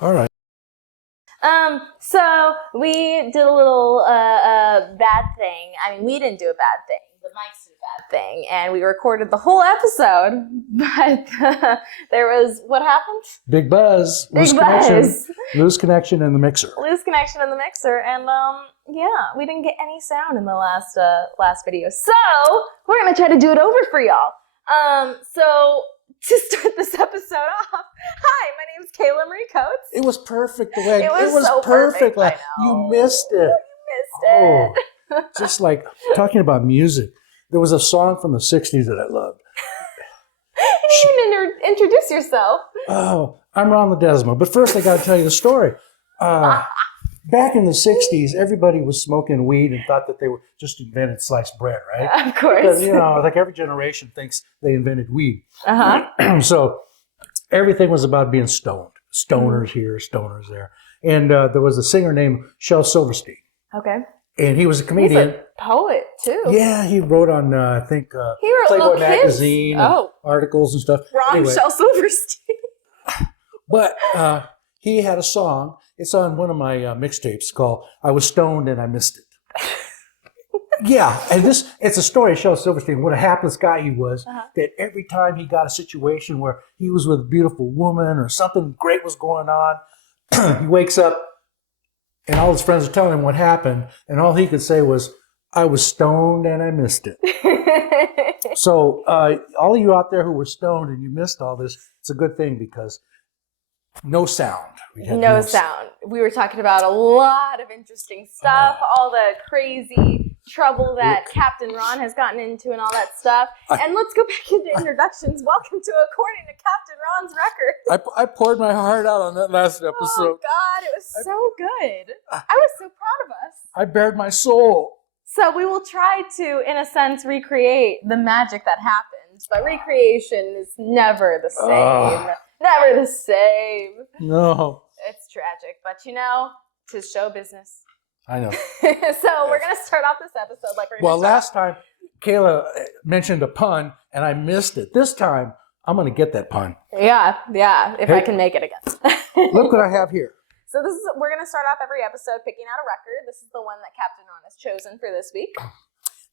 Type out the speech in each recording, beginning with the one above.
All right. So we did a little bad thing. I mean, we didn't do a bad thing. The mics did a bad thing, and we recorded the whole episode. But there was what happened? Big buzz. Big buzz. Loose connection in the mixer. Loose connection in the mixer, and yeah, we didn't get any sound in the last video. So we're gonna try to do it over for y'all. So to start this episode off, hi, my name is Kayla Marie Coates. It was perfect the way it was so perfect. Like, you missed it. You missed it. Just like talking about music. There was a song from the 60s that I loved. You didn't introduce yourself. Oh, I'm Ron Ledesma. But first I got to tell you the story. Back in the 60s, everybody was smoking weed and thought that they were just invented sliced bread, right? Of course. Because, like every generation thinks they invented weed. Uh-huh. So everything was about being stoned. Stoners here, stoners there. And there was a singer named Shel Silverstein. Okay. And he was a comedian. He's a poet, too. Yeah, he wrote on, I think, he wrote Playboy magazine, articles and stuff. Wrong, anyway. Shel Silverstein. But he had a song. It's on one of my mixtapes called I Was Stoned and I Missed It. Yeah, and it's a story of Shel Silverstein, what a hapless guy he was, that every time he got a situation where he was with a beautiful woman or something great was going on, he wakes up and all his friends are telling him what happened, and all he could say was, I was stoned and I missed it. So all of you out there who were stoned and you missed all this, it's a good thing because no sound. No sound. We were talking about a lot of interesting stuff, all the crazy trouble that Captain Ron has gotten into and all that stuff. And let's go back into introductions. Welcome to According to Captain Ron's Record. I poured my heart out on that last episode. Oh, God. It was so good. I was so proud of us. I bared my soul. So we will try to, in a sense, recreate the magic that happened. But recreation is never the same. Never the same. No. It's tragic, but tis show business. I know. So we're going to start off this episode like we're going to last time Kayla mentioned a pun and I missed it. This time I'm going to get that pun. Yeah, if I can make it again. Look what I have here. So we're going to start off every episode picking out a record. This is the one that Captain Ron has chosen for this week.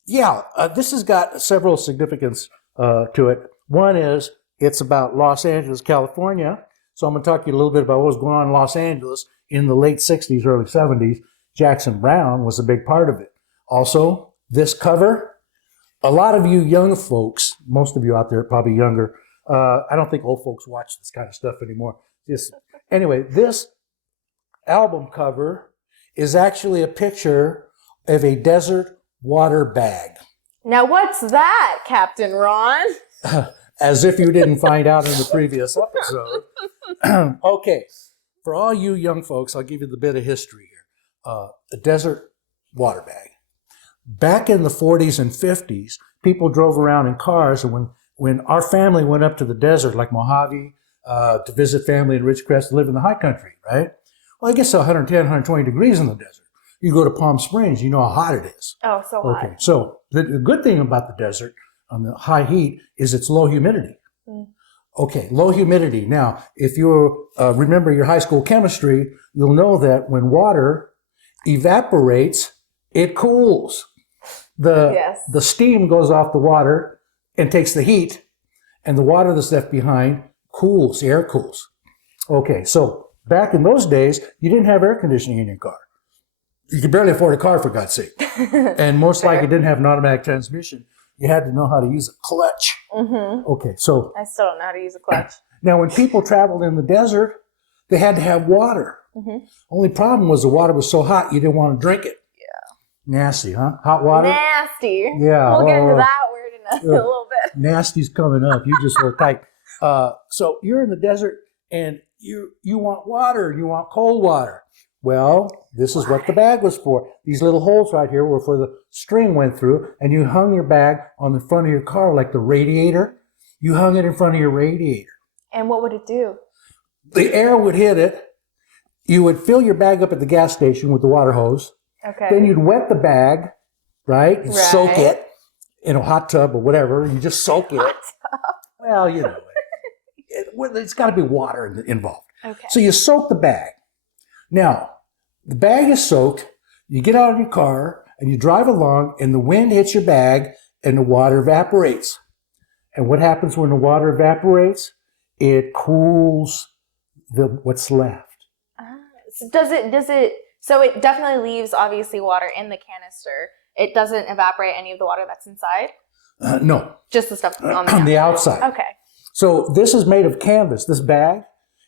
Yeah, this has got several significance to it. One is it's about Los Angeles, California. So I'm going to talk to you a little bit about what was going on in Los Angeles in the late 60s, early 70s. Jackson Browne was a big part of it. Also, this cover, a lot of you young folks, most of you out there probably younger, I don't think old folks watch this kind of stuff anymore. Anyway, this album cover is actually a picture of a desert water bag. Now what's that, Captain Ron? As if you didn't find out in the previous episode. Okay, for all you young folks, I'll give you the bit of history here. A desert water bag. Back in the 40s and 50s, people drove around in cars, and when our family went up to the desert, like Mojave, to visit family in Ridgecrest, to live in the high country, right? Well, it gets to 110, 120 degrees in the desert. You go to Palm Springs, you know how hot it is. Oh, so hot. Okay, so the good thing about the desert on the high heat is it's low humidity. Okay, low humidity. Now, if you remember your high school chemistry, you'll know that when water evaporates, it cools. The steam goes off the water and takes the heat, and the water that's left behind cools, the air cools. Okay, so back in those days, you didn't have air conditioning in your car. You could barely afford a car, for God's sake. And most likely didn't have an automatic transmission. You had to know how to use a clutch. Mm-hmm. Okay, so I still don't know how to use a clutch. Now, when people traveled in the desert, they had to have water. Mm-hmm. Only problem was the water was so hot, you didn't want to drink it. Yeah. Nasty, huh? Hot water? Nasty. Yeah. We'll get into that word in a little bit. Nasty's coming up. You just hold tight. So you're in the desert, and you want water. You want cold water. Well, this is what the bag was for. These little holes right here were for the string went through, and you hung your bag on the front of your car like the radiator. You hung it in front of your radiator. And what would it do? The air would hit it. You would fill your bag up at the gas station with the water hose. Okay. Then you'd wet the bag, right? You'd soak it in a hot tub or whatever. You just soak it. Hot tub. Well, it's got to be water involved. Okay. So you soak the bag. Now, the bag is soaked. You get out of your car and you drive along, and the wind hits your bag and the water evaporates. And what happens when the water evaporates? It cools what's left. So so it definitely leaves, obviously, water in the canister. It doesn't evaporate any of the water that's inside? No. Just the stuff on the outside. Okay. So this is made of canvas, this bag.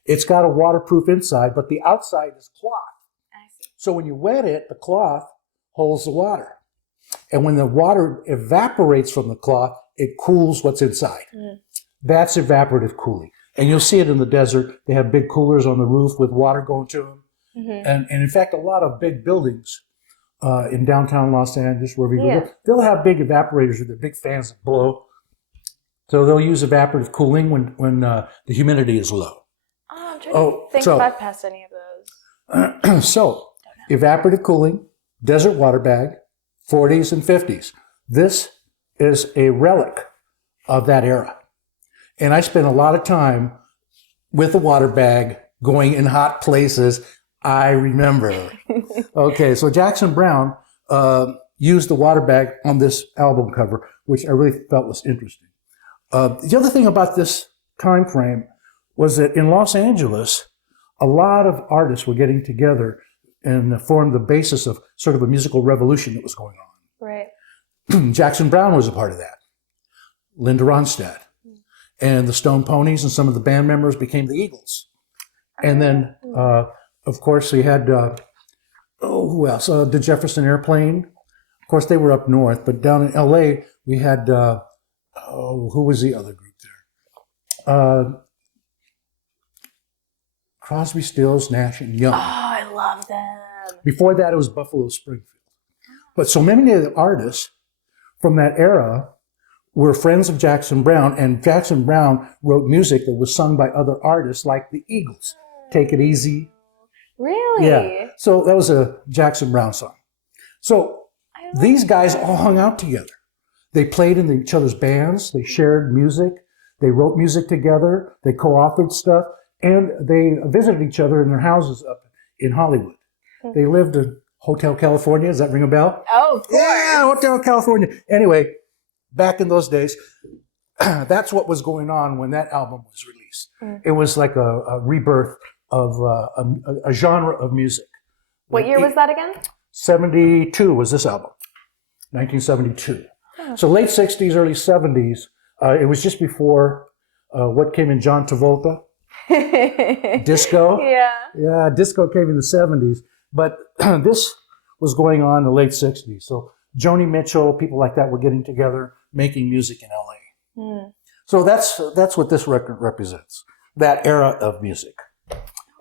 It's got a waterproof inside, but the outside is cloth. I see. So when you wet it, the cloth holds the water. And when the water evaporates from the cloth, it cools what's inside. That's evaporative cooling. And you'll see it in the desert. They have big coolers on the roof with water going to them. And in fact, a lot of big buildings in downtown Los Angeles, wherever you go, they'll have big evaporators with their big fans that blow. So they'll use evaporative cooling when the humidity is low. Oh, I'm trying to think if I've passed any of those. So, evaporative cooling, desert water bag, 40s and 50s. This is a relic of that era. And I spent a lot of time with a water bag going in hot places. I remember. Okay, so Jackson Browne used the water bag on this album cover, which I really felt was interesting. The other thing about this time frame was that in Los Angeles, a lot of artists were getting together and formed the basis of sort of a musical revolution that was going on. Right. Jackson Browne was a part of that. Linda Ronstadt. And the Stone Ponies and some of the band members became the Eagles. And then, of course, we had, who else? The Jefferson Airplane. Of course, they were up north, but down in L.A., we had, who was the other group there? Crosby, Stills, Nash, and Young. Oh, I love them. Before that, it was Buffalo Springfield. But so many of the artists from that era were friends of Jackson Browne, and Jackson Browne wrote music that was sung by other artists like the Eagles. Take It Easy. Really? Yeah. So that was a Jackson Browne song. So these guys all hung out together. They played in each other's bands. They shared music. They wrote music together. They co-authored stuff. And they visited each other in their houses up in Hollywood. They lived in Hotel California. Does that ring a bell? Oh, of course. Yeah, Hotel California. Anyway, back in those days, that's what was going on when that album was released. It was like a rebirth of a genre of music. What year was that again? 72 was this album, 1972. So late 60s, early 70s. It was just before what came in John Travolta. Disco. Yeah, disco came in the 70s. But this was going on in the late 60s. So Joni Mitchell, people like that were getting together, making music in LA. So that's what this record represents, that era of music.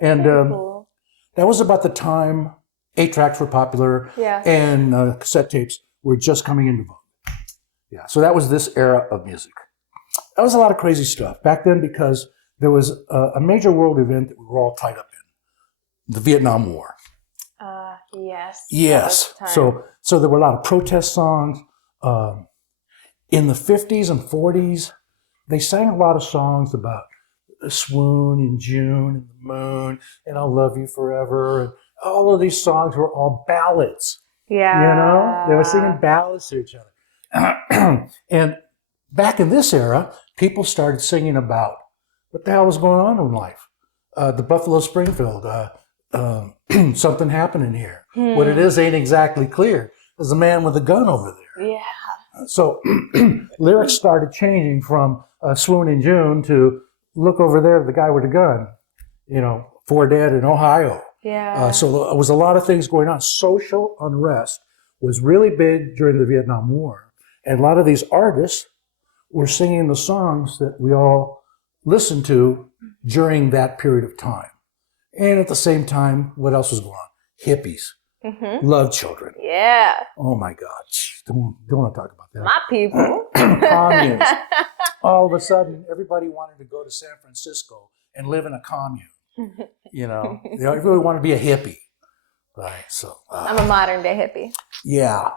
And cool. That was about the time 8-tracks were popular and cassette tapes were just coming into vogue. Yeah, so that was this era of music. That was a lot of crazy stuff back then because there was a major world event that we were all tied up in, the Vietnam War. Yes. Yes. So there were a lot of protest songs. In the 50s and 40s, they sang a lot of songs about a swoon in June and the moon and I'll love you forever. And all of these songs were all ballads. Yeah. You know, they were singing ballads to each other. And back in this era, people started singing about what the hell was going on in life. The Buffalo Springfield, something happening here. What it is ain't exactly clear. There's a man with a gun over there. Yeah. So lyrics started changing from swoon in June to look over there, the guy with a gun, you know, for dead in Ohio. Yeah. So there was a lot of things going on. Social unrest was really big during the Vietnam War. And a lot of these artists were singing the songs that we all listened to during that period of time. And at the same time, what else was going on? Hippies. Love children. Yeah. Oh my God. Don't want to talk about that. My people. Communes. All of a sudden, everybody wanted to go to San Francisco and live in a commune. You know, they really want to be a hippie. Right. So I'm a modern day hippie. Yeah.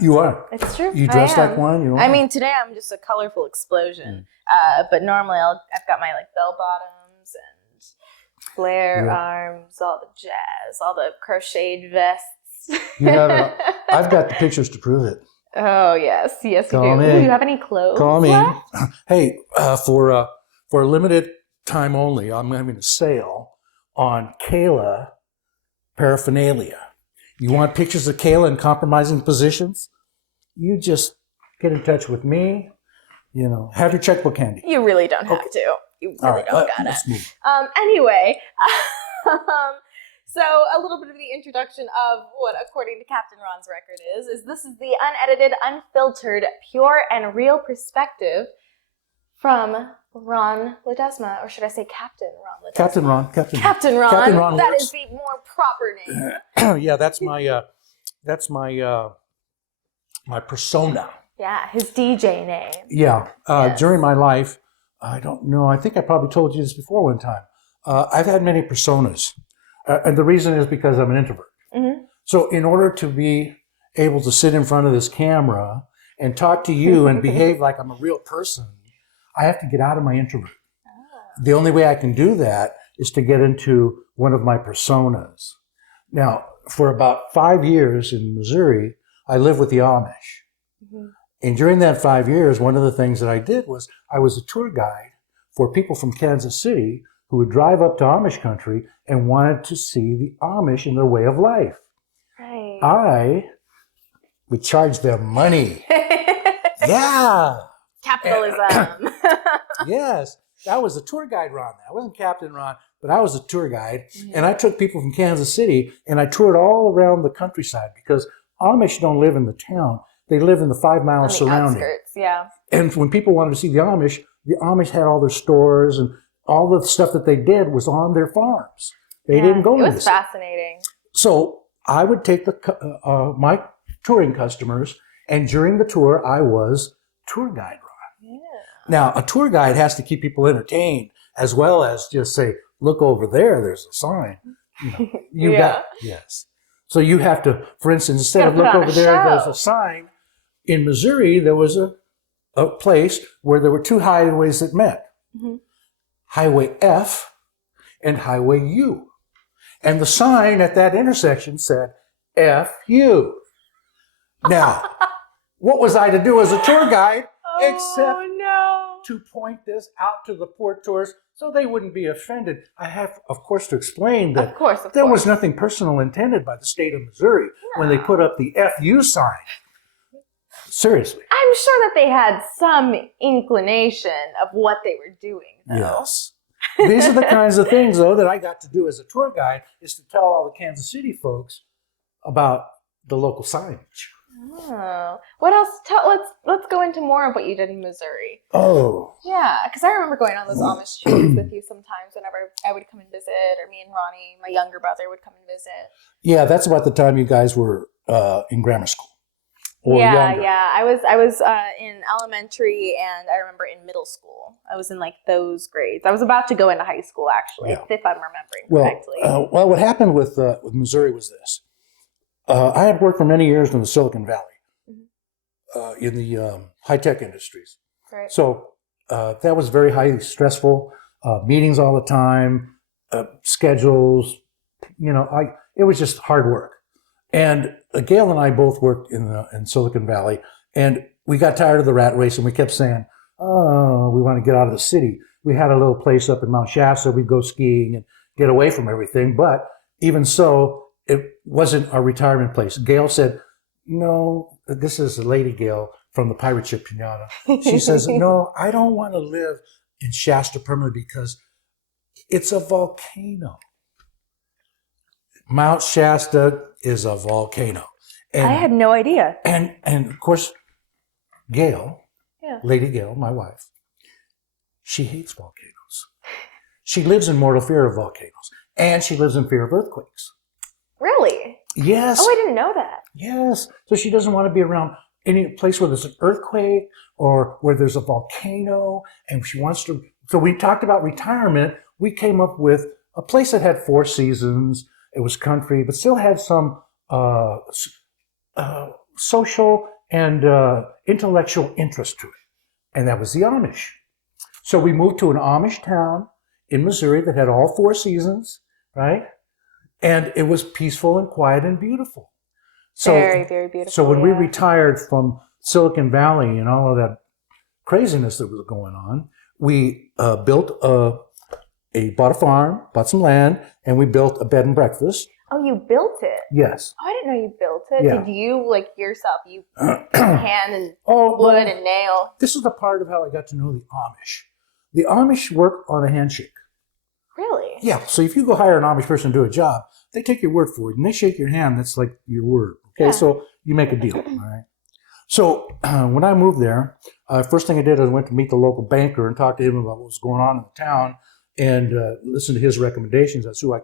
You are. It's true. You dress like one. You are. I mean, today I'm just a colorful explosion. But normally I've got my like bell bottoms and flare arms, all the jazz, all the crocheted vests. You have it. I've got the pictures to prove it. Oh, yes. Yes, you Call do. me. Do you have any clothes Call me. left? Hey, for a limited time only, I'm having a sale on Kayla paraphernalia. You want pictures of Kayla in compromising positions? You just get in touch with me. You know, have your checkbook handy. You really don't have to. You really don't got let's it. move. Anyway, so a little bit of the introduction of what, according to Captain Ron's record, is this is the unedited, unfiltered, pure and real perspective from Ron Ledesma, or should I say Captain Ron Ledesma? Captain Ron. Captain Ron. Captain Ron That works. is the more proper name. Yeah, that's my persona. Yeah, his DJ name. Yeah. Yes. During my life, I don't know, I think I probably told you this before one time. I've had many personas. And the reason is because I'm an introvert. Mm-hmm. So in order to be able to sit in front of this camera and talk to you and behave like I'm a real person, I have to get out of my introvert. Oh. The only way I can do that is to get into one of my personas. Now, for about 5 years in Missouri, I lived with the Amish. Mm-hmm. And during that 5 years, one of the things that I did was I was a tour guide for people from Kansas City who would drive up to Amish country and wanted to see the Amish in their way of life. Right. I would charge them money. Yeah. Capitalism. Yes. I was a tour guide, Ron. I wasn't Captain Ron, but I was a tour guide. Mm-hmm. And I took people from Kansas City and I toured all around the countryside because Amish don't live in the town. They live in the 5 miles surrounding. Outskirts, yeah. And when people wanted to see the Amish had all their stores and all the stuff that they did was on their farms. They didn't go to this. It was fascinating. So I would take my touring customers, and during the tour, I was tour guide, Ron. Yeah. Now, a tour guide has to keep people entertained as well as just say, look over there, there's a sign. You got, yes. So you have to, for instance, instead of look over there, there's a sign. In Missouri, there was a place where there were two highways that met. Mm-hmm. Highway F and Highway U. And the sign at that intersection said, F-U. Now, what was I to do as a tour guide except to point this out to the poor tourists so they wouldn't be offended? I have, of course, to explain that there was nothing personal intended by the state of Missouri when they put up the F-U sign. Seriously. I'm sure that they had some inclination of what they were doing, though. Yes. These are the kinds of things, though, that I got to do as a tour guide, is to tell all the Kansas City folks about the local signage. Oh. What else? Let's go into more of what you did in Missouri. Oh. Yeah, because I remember going on those Amish trips with you sometimes whenever I would come and visit, or me and Ronnie, my younger brother, would come and visit. Yeah, that's about the time you guys were in grammar school. Or younger. Yeah. I was in elementary, and I remember in middle school. I was in like those grades. I was about to go into high school, actually, if I'm remembering correctly. Well, what happened with Missouri was this. I had worked for many years in the Silicon Valley, in the high-tech industries. Right. So that was very highly stressful. Meetings all the time, schedules. It was just hard work. And Gail and I both worked in Silicon Valley, and we got tired of the rat race, and we kept saying, "Oh, we want to get out of the city." We had a little place up in Mount Shasta. We'd go skiing and get away from everything. But even so, it wasn't our retirement place. Gail said, "No, this is Lady Gail from the pirate ship Pinata." She says, "No, I don't want to live in Shasta permanently because it's a volcano. Mount Shasta is a volcano." And I had no idea. And of course, Gail, Lady Gail, my wife, she hates volcanoes. She lives in mortal fear of volcanoes, and she lives in fear of earthquakes. Really? Yes. Oh, I didn't know that. Yes. So she doesn't want to be around any place where there's an earthquake or where there's a volcano, and she wants to. So we talked about retirement. We came up with a place that had 4 seasons. It was country, but still had some social and intellectual interest to it. And that was the Amish. So we moved to an Amish town in Missouri that had all 4 seasons, right? And it was peaceful and quiet and beautiful. So, very, very beautiful. So when we retired from Silicon Valley and all of that craziness that was going on, we bought a farm, bought some land, and we built a bed and breakfast. Oh, you built it? Yes. Oh, I didn't know you built it. Yeah. Did you, like, yourself, you hand and wood and nail? This is the part of how I got to know the Amish. The Amish work on a handshake. Really? Yeah. So if you go hire an Amish person to do a job, they take your word for it, and they shake your hand. That's like your word. Okay. Yeah. So you make a deal. All right. So when I moved there, first thing I did was went to meet the local banker and talk to him about what was going on in the town, and listen to his recommendations. That's who I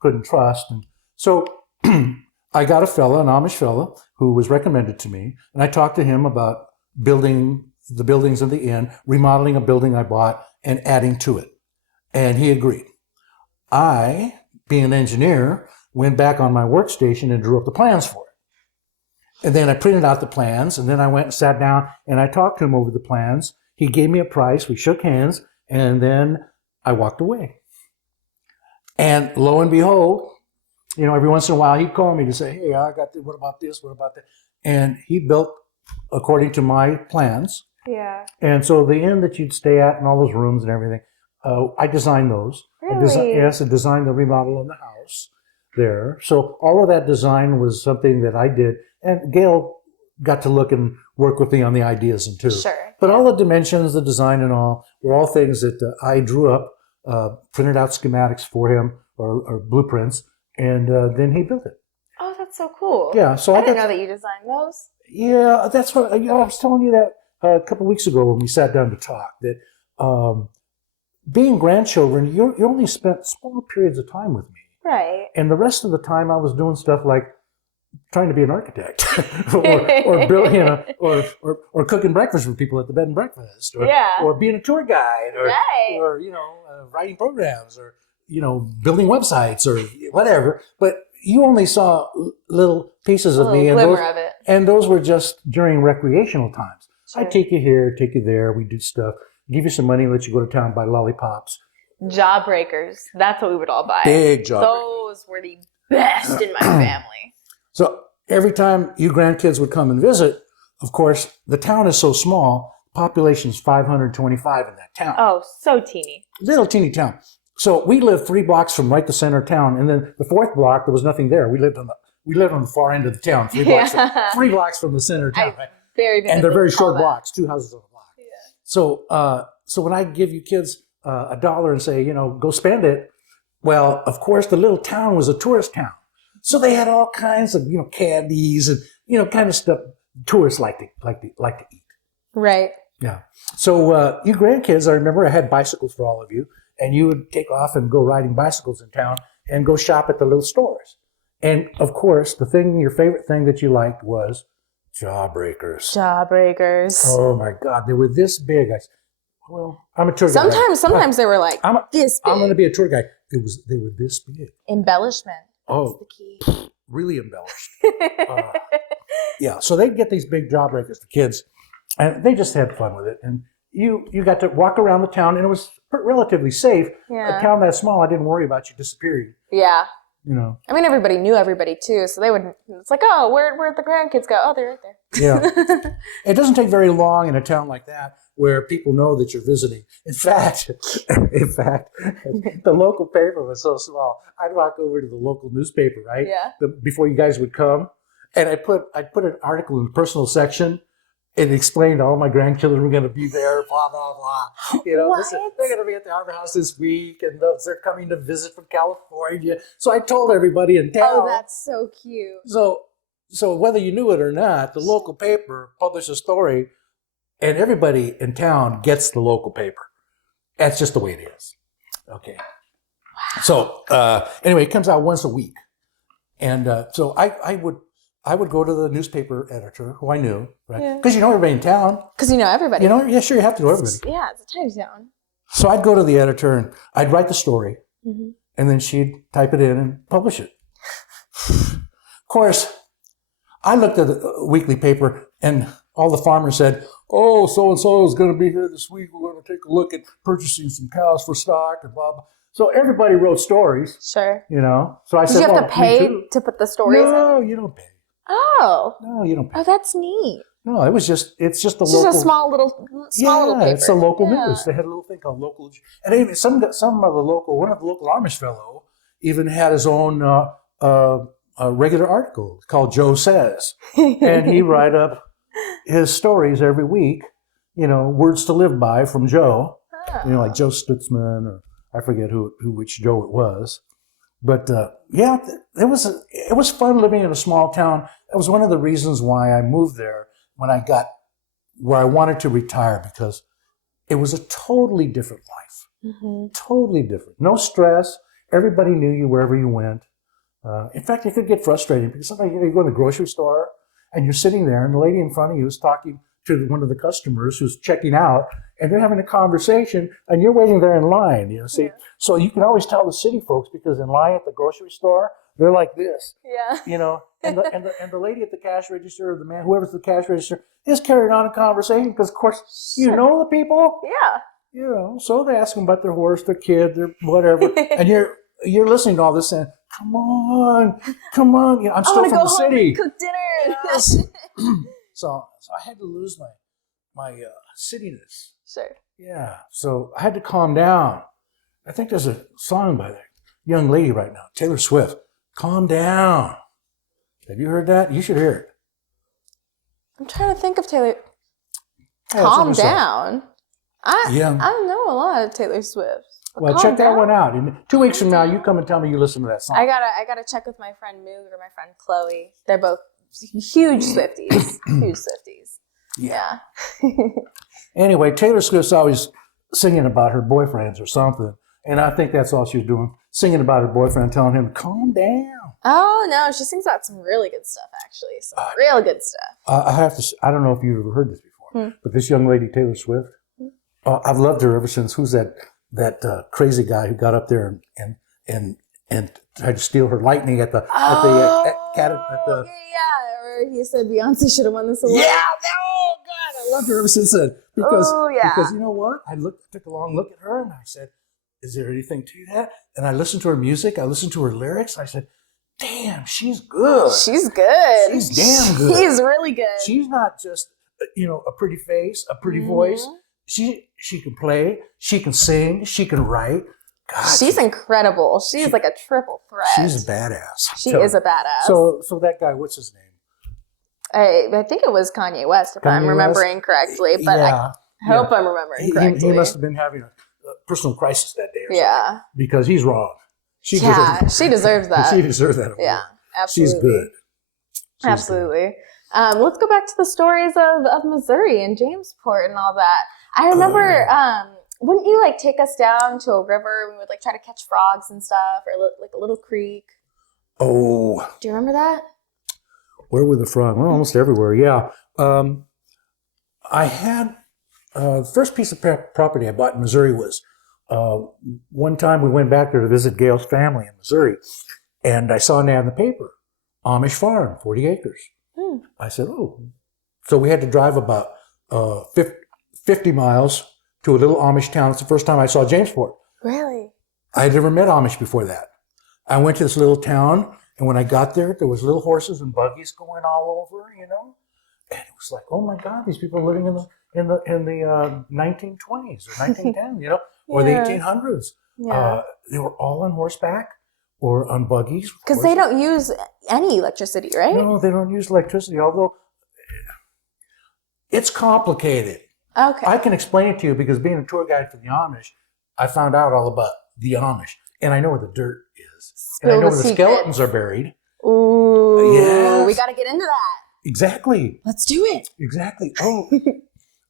couldn't trust. And so I got an Amish fella, who was recommended to me, and I talked to him about building the buildings in the inn, remodeling a building I bought, and adding to it. And he agreed. I, being an engineer, went back on my workstation and drew up the plans for it. And then I printed out the plans, and then I went and sat down and I talked to him over the plans. He gave me a price, we shook hands, and then I walked away. And lo and behold, every once in a while he'd call me to say, hey, I got this, what about this, what about that? And he built according to my plans. Yeah. And so the inn that you'd stay at and all those rooms and everything, I designed those. Really? I designed the remodel in the house there. So all of that design was something that I did. And Gail got to look and work with me on the ideas and too. Sure. But all the dimensions, the design and all, were all things that I drew up, printed out schematics for him or blueprints, and then he built it. Oh, that's so cool. Yeah. So I didn't know that you designed those. Yeah, that's what I was telling you that a couple of weeks ago when we sat down to talk, that being grandchildren, you only spent small periods of time with me. Right. And the rest of the time I was doing stuff like trying to be an architect or build, or cooking breakfast for people at the bed and breakfast, or being a tour guide, or writing programs, or building websites or whatever. But you only saw little pieces of me, and those were just during recreational times. Sure. I'd take you here, take you there, we do stuff, give you some money, let you go to town, buy lollipops. Jawbreakers. That's what we would all buy. Big jawbreakers. Those were the best in my family. So every time you grandkids would come and visit, of course, the town is so small, population's 525 in that town. Oh, so teeny. Little teeny town. So we lived 3 blocks from right the center of town, and then the 4th block, there was nothing there. We lived on the far end of the town, 3 blocks from the center of town. Right? And they're very short blocks, 2 houses on a block. Yeah. So when I give you kids $1 and say, go spend it, well, of course, the little town was a tourist town. So they had all kinds of, candies and, kind of stuff tourists like to eat. Right. Yeah. So you grandkids, I remember I had bicycles for all of you, and you would take off and go riding bicycles in town and go shop at the little stores. And, of course, your favorite thing that you liked was jawbreakers. Jawbreakers. Oh, my God. They were this big. I'm a tour guide. Sometimes they were like this big. I'm going to be a tour guide. They were this big. Embellishment. Oh, the key. Really embellished. Yeah, so they'd get these big jawbreakers for kids, and they just had fun with it. And you got to walk around the town, and it was relatively safe. Yeah. A town that small, I didn't worry about you disappearing. Yeah. I mean, everybody knew everybody too, so they would. It's like, oh, where'd the grandkids go? Oh, they're right there. Yeah. It doesn't take very long in a town like that where people know that you're visiting. In fact, the local paper was so small. I'd walk over to the local newspaper, right? Yeah. Before you guys would come, and I'd put an article in the personal section. It explained all my grandchildren were going to be there, blah, blah, blah. What? They're going to be at the Harbor House this week, and they're coming to visit from California. So I told everybody in town. Oh, that's so cute. So whether you knew it or not, the local paper published a story, and everybody in town gets the local paper. That's just the way it is. Okay. Wow. So anyway, it comes out once a week. And so I would go to the newspaper editor, who I knew, right? Because you know everybody in town. Because you know everybody. Yeah, sure, you have to know everybody. Yeah, it's a tiny town. So I'd go to the editor, and I'd write the story, and then she'd type it in and publish it. Of course, I looked at the weekly paper, and all the farmers said, oh, so-and-so is going to be here this week. We're going to take a look at purchasing some cows for stock and blah, blah. So everybody wrote stories. Sure. So I Did said, you have well, to pay me too. to put the stories in? No, you don't pay. Oh. No, you don't pay. Oh, that's neat. No, it's just a It's local. just a small little paper. It's a local news. They had a little thing called local, and even one of the local Amish fellow even had his own regular article called Joe Says, and he write up his stories every week. Words to live by from Joe. Like Joe Stutzman, or I forget which Joe it was. But it was fun living in a small town. That was one of the reasons why I moved there when I got where I wanted to retire, because it was a totally different life. Totally different. No stress. Everybody knew you wherever you went. In fact, it could get frustrating because sometimes you go to the grocery store and you're sitting there and the lady in front of you is talking to one of the customers who's checking out, and they're having a conversation and you're waiting there in line. So you can always tell the city folks, because in line at the grocery store, they're like this. Yeah. And the lady at the cash register, or the man, whoever's at the cash register, is carrying on a conversation because, of course, you know the people. Yeah. So they ask them about their horse, their kid, their whatever, and you're listening to all this and come on. I'm still from the city. Cook dinner. Yes. So I had to lose my cityness. Sure. Yeah. So I had to calm down. I think there's a song by that young lady right now, Taylor Swift. Calm down. Have you heard that? You should hear it. I'm trying to think of Taylor. Yeah, Calm down. I Yeah. don't know a lot of Taylor Swift. Well, Calm check that down? one out. In 2 weeks from now, you come and tell me you listen to that song. I gotta check with my friend Moog or my friend Chloe. They're both huge Swifties. Huge Swifties. Yeah. Anyway, Taylor Swift's always singing about her boyfriends or something. And I think that's all she was doing. Singing about her boyfriend, telling him, calm down. Oh, no. She sings about some really good stuff, actually. Some real good stuff. I don't know if you've ever heard this before, but this young lady, Taylor Swift, I've loved her ever since. Who's that crazy guy who got up there and tried to steal her lightning at the Yeah, or he said Beyonce should have won this award. Yeah, oh God, I loved her ever since then. Because you know what? I took a long look at her and I said, is there anything to that? And I listened to her music, I listened to her lyrics, I said, damn, she's good. She's good. She's damn good. She's really good. She's not just, a pretty face, a pretty voice. She can play, she can sing, she can write. God, she's incredible. She's like a triple threat. She's a badass. She is a badass. So that guy, what's his name? I think it was Kanye West, if I'm remembering correctly, but I hope I'm remembering correctly. He must have been having a personal crisis that day or something. Because he's wrong. She deserves that. She deserves that award. Yeah, absolutely. She's good. Absolutely. Let's go back to the stories of Missouri and Jamesport and all that. I remember, wouldn't you take us down to a river? We would try to catch frogs and stuff, or a little creek. Oh. Do you remember that? Where were the frogs? Well, almost everywhere. Yeah. I had the first piece of property I bought in Missouri was one time we went back there to visit Gail's family in Missouri, and I saw an ad in the paper, Amish farm, 40 acres. I said, oh. So we had to drive about 50 miles to a little Amish town. It's the first time I saw Jamesport. Really? I had never met Amish before that. I went to this little town, and when I got there was little horses and buggies going all over, and it was like, oh my God, these people are living in the 1920s or 1910, or the 1800s. Yeah. They were all on horseback or on buggies. Because they don't use any electricity, right? No, they don't use electricity, although it's complicated. Okay. I can explain it to you because being a tour guide for the Amish, I found out all about the Amish. And I know where the dirt is. And I know where the skeletons are buried. Ooh. Yes. We got to get into that. Exactly. Let's do it. Exactly. Oh.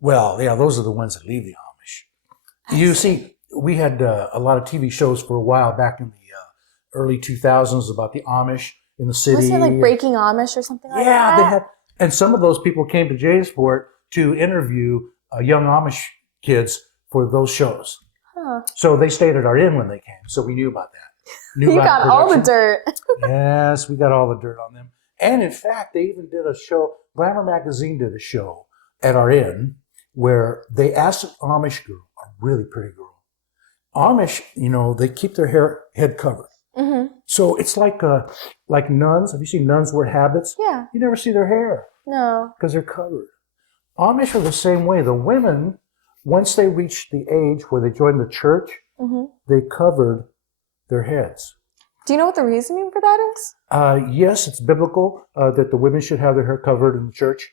Well, yeah, those are the ones that leave the Amish. You see, we had a lot of TV shows for a while back in the early 2000s about the Amish in the city. Wasn't it Breaking Amish or something like that? Yeah, they had. And some of those people came to Jamesport to interview young Amish kids for those shows. Huh. So they stayed at our inn when they came, so we knew about that. You got all the dirt. Yes, we got all the dirt on them. And in fact, they even did a show, Glamour Magazine did a show at our inn where they asked an Amish girl, a really pretty girl. Amish, they keep their head covered. Mm-hmm. So it's like nuns. Have you seen nuns wear habits? Yeah. You never see their hair. No. Because they're covered. Amish are the same way. The women, once they reached the age where they joined the church, they covered their heads. Do you know what the reasoning for that is? Yes, it's biblical that the women should have their hair covered in the church.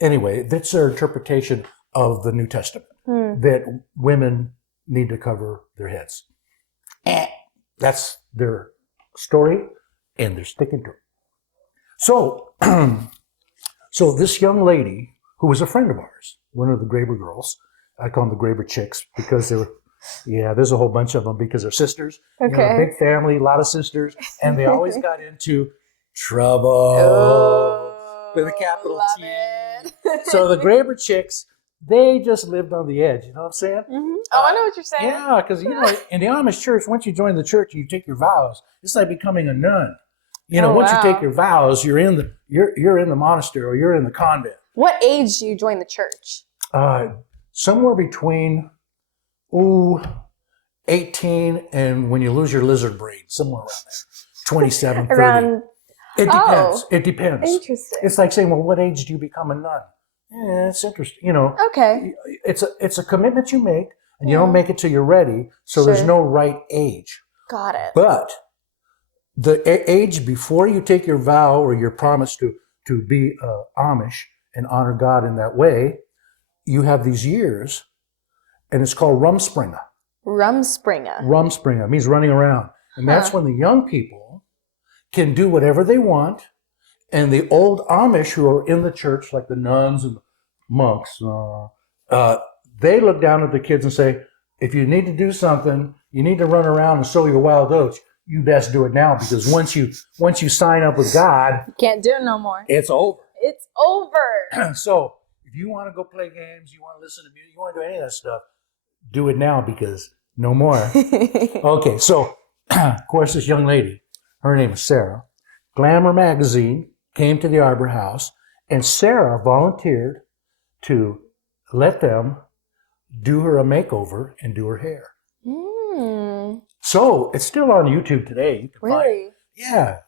Anyway, that's their interpretation of the New Testament, that women need to cover their heads. That's their story, and they're sticking to it. So, so this young lady, who was a friend of ours, one of the Graber girls, I call them the Graber chicks because there's a whole bunch of them because they're sisters. Okay. Big family, a lot of sisters, and they always got into trouble with a capital T. So the Graber chicks, they just lived on the edge. You know what I'm saying? Mm-hmm. Oh, I know what you're saying. Yeah, because in the Amish church, once you join the church, you take your vows. It's like becoming a nun. Once you take your vows, you're in the monastery or you're in the convent. What age do you join the church? Somewhere between 18 and when you lose your lizard brain, somewhere around there, 27, 30. Around. It depends. It depends. Interesting. It's like saying, well, what age do you become a nun? Yeah, it's interesting. Okay. It's a commitment you make, and you don't make it till you're ready. So there's no right age. Got it. But the age before you take your vow or your promise to be Amish and honor God in that way, you have these years, and it's called Rumspringa. Rumspringa. Rumspringa means running around, and that's when the young people can do whatever they want. And the old Amish who are in the church, like the nuns and the monks, they look down at the kids and say, if you need to do something, you need to run around and sow your wild oats, you best do it now, because once you sign up with God, you can't do it no more. It's over. It's over. So if you want to go play games, you want to listen to music, you want to do any of that stuff, do it now, because no more. Okay, so of course this young lady, her name is Sarah, Glamour magazine came to the Arbor House, and Sarah volunteered to let them do her a makeover and do her hair. So it's still on YouTube today. You can find it. Yeah.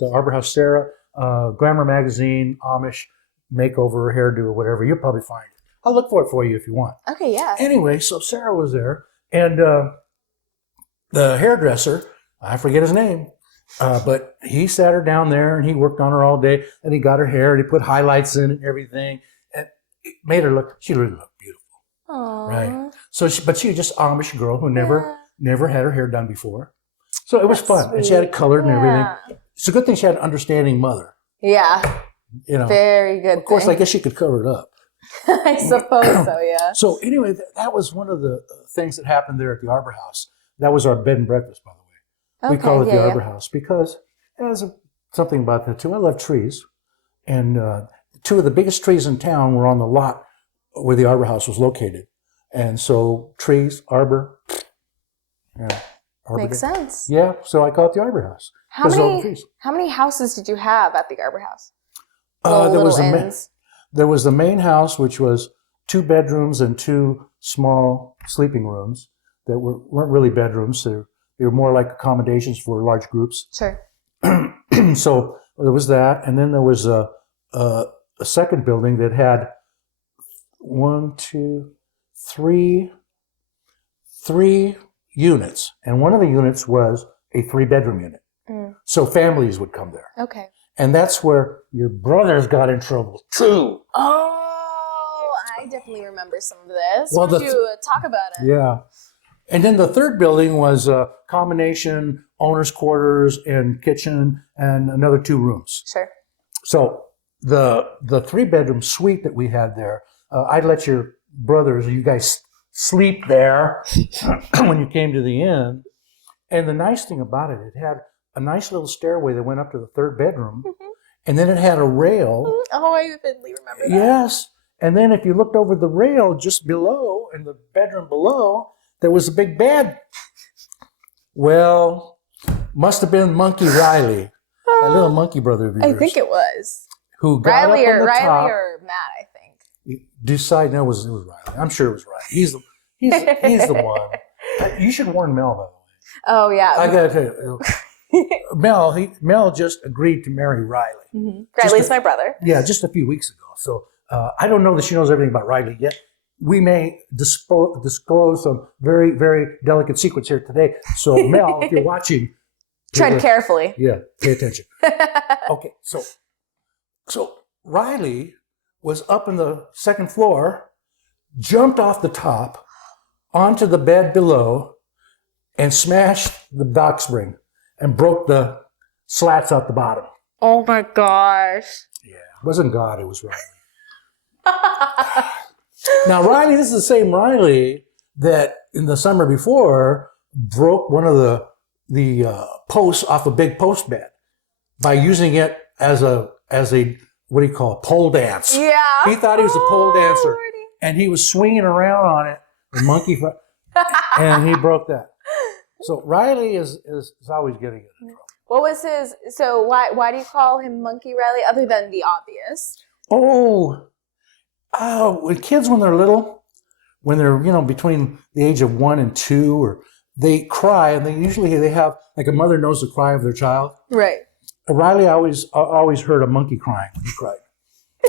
The Arbor House Sarah, Glamour magazine, Amish makeover, hairdo, whatever. You'll probably find it. I'll look for it for you if you want. Okay, yeah. Anyway, so Sarah was there, and the hairdresser, I forget his name, but he sat her down there and he worked on her all day, and he got her hair and he put highlights in it and everything, and it made her she really looked beautiful. Aww. Right. So but she was just an Amish girl who never had her hair done before. So it was fun. Sweet. And she had it colored and everything. It's a good thing she had an understanding mother. Yeah. Very good. Of course, I guess she could cover it up. I suppose so, yeah. So anyway, that was one of the things that happened there at the Arbor House. That was our bed and breakfast, by the way. We call it the Arbor House because there's something about that too. I love trees. And two of the biggest trees in town were on the lot where the Arbor House was located. And so trees, arbor. Yeah, Arbor Makes sense. Yeah, so I call it the Arbor House. How many houses did you have at the Arbor House? There was the main house, which was 2 bedrooms and 2 small sleeping rooms that weren't really bedrooms. They were more like accommodations for large groups. Sure. So there was that, and then there was a second building that had 3 units, and one of the units was a 3-bedroom unit. So families would come there. Okay. And that's where your brothers got in trouble too. Oh, I definitely remember some of this. Well, Why don't you talk about it? Yeah. And then the third building was a combination owner's quarters and kitchen and another 2 rooms. Sure. So the 3-bedroom suite that we had there, I'd let your brothers, you guys sleep there when you came to the inn. And the nice thing about it, it had a nice little stairway that went up to the 3rd bedroom. And then it had a rail. Oh, I vividly remember that. Yes. And then if you looked over the rail just below, in the bedroom below, there was a big bed. Well, must have been Monkey Riley, a little monkey brother of yours. I think it was. Who got Riley up on the top. or Matt, I think. decide, no, it was Riley. I'm sure it was Riley. He's the one. You should warn Mel, by the way. Oh, yeah. I got to tell you, Mel just agreed to marry Riley. Riley's my brother. Yeah, just a few weeks ago. So I don't know that she knows everything about Riley yet. We may disclose some very, very delicate secrets here today. So Mel, if you're watching, tread carefully. Yeah, pay attention. Okay, so Riley was up in the second floor, jumped off the top onto the bed below, and smashed the dock spring and broke the slats out the bottom. Oh my gosh. Yeah, it wasn't God, it was Riley. Now, Riley, this is the same Riley that in the summer before broke one of the posts off a big post bed by using it as a what do you call it, pole dance. Yeah. He thought he was a pole dancer, Lordy. and he was swinging around on it, the monkey, and he broke that. So Riley is always getting in trouble. What was his? So why do you call him Monkey Riley, other than the obvious? When kids, when they're little, when they're between the age of 1 and 2, or they cry, and they have like a mother knows the cry of their child. Right. Riley always heard a monkey crying when he cried.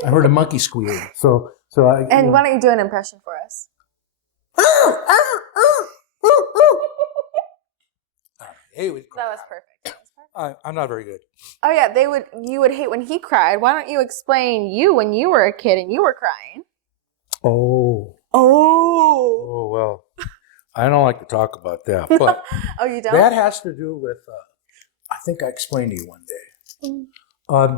I heard a monkey squealing. So I. And why don't you do an impression for us? Hey, we That was perfect. I'm not very good. Oh yeah, you would hate when he cried. Why don't you explain you when you were a kid and you were crying? Oh well, I don't like to talk about that, but Oh, you don't? that has to do with. I think I explained to you one day.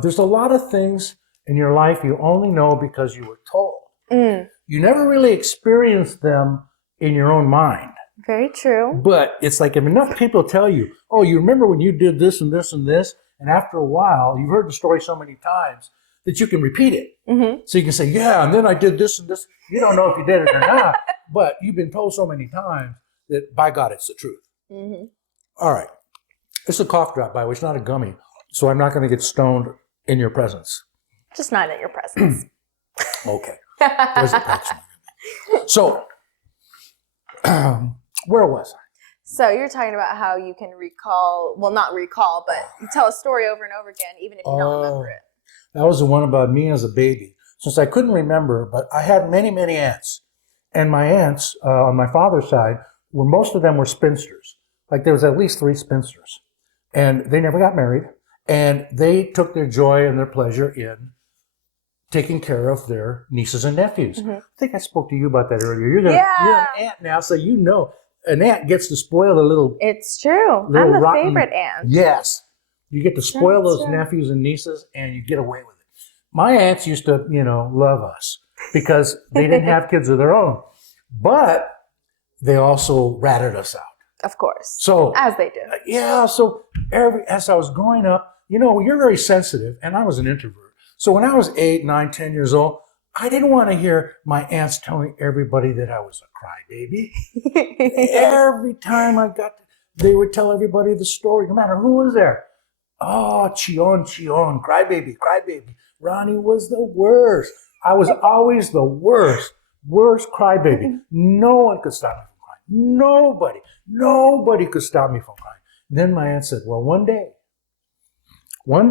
There's a lot of things in your life you only know because you were told. You never really experienced them in your own mind. Very true. But it's like if enough people tell you, oh, you remember when you did this and this and this, and after a while, you've heard the story so many times that you can repeat it. So you can say, yeah, and then I did this and this. You don't know if you did it or not, but you've been told so many times that, by God, it's the truth. All right. It's a cough drop, by the way. It's not a gummy. So I'm not going to get stoned in your presence. Just not in your presence. Okay. There's a patch. So, where was I? So you're talking about how you can recall, well, not recall, but you tell a story over and over again, even if you don't remember it. That was the one about me as a baby. Since I couldn't remember, but I had many, many aunts. And my aunts on my father's side, most of them were spinsters. Like there was at least 3 spinsters. And they never got married. And they took their joy and their pleasure in taking care of their nieces and nephews. I think I spoke to you about that earlier. You're an aunt now, so you know an aunt gets to spoil the little. It's true. Little I'm the rotten, favorite aunt. Yes. You get to spoil That's those true. nephews and nieces, and you get away with it. My aunts used to, love us because they didn't have kids of their own. But they also ratted us out. Of course. So As they do. yeah, so as I was growing up, you're very sensitive, and I was an introvert. So when I was 8, 9, 10 years old, I didn't want to hear my aunts telling everybody that I was a crybaby. Every time they would tell everybody the story, no matter who was there. Oh, Chion, crybaby. Ronnie was the worst. I was always the worst crybaby. No one could stop me from crying. Nobody could stop me from crying. Then my aunt said, well, one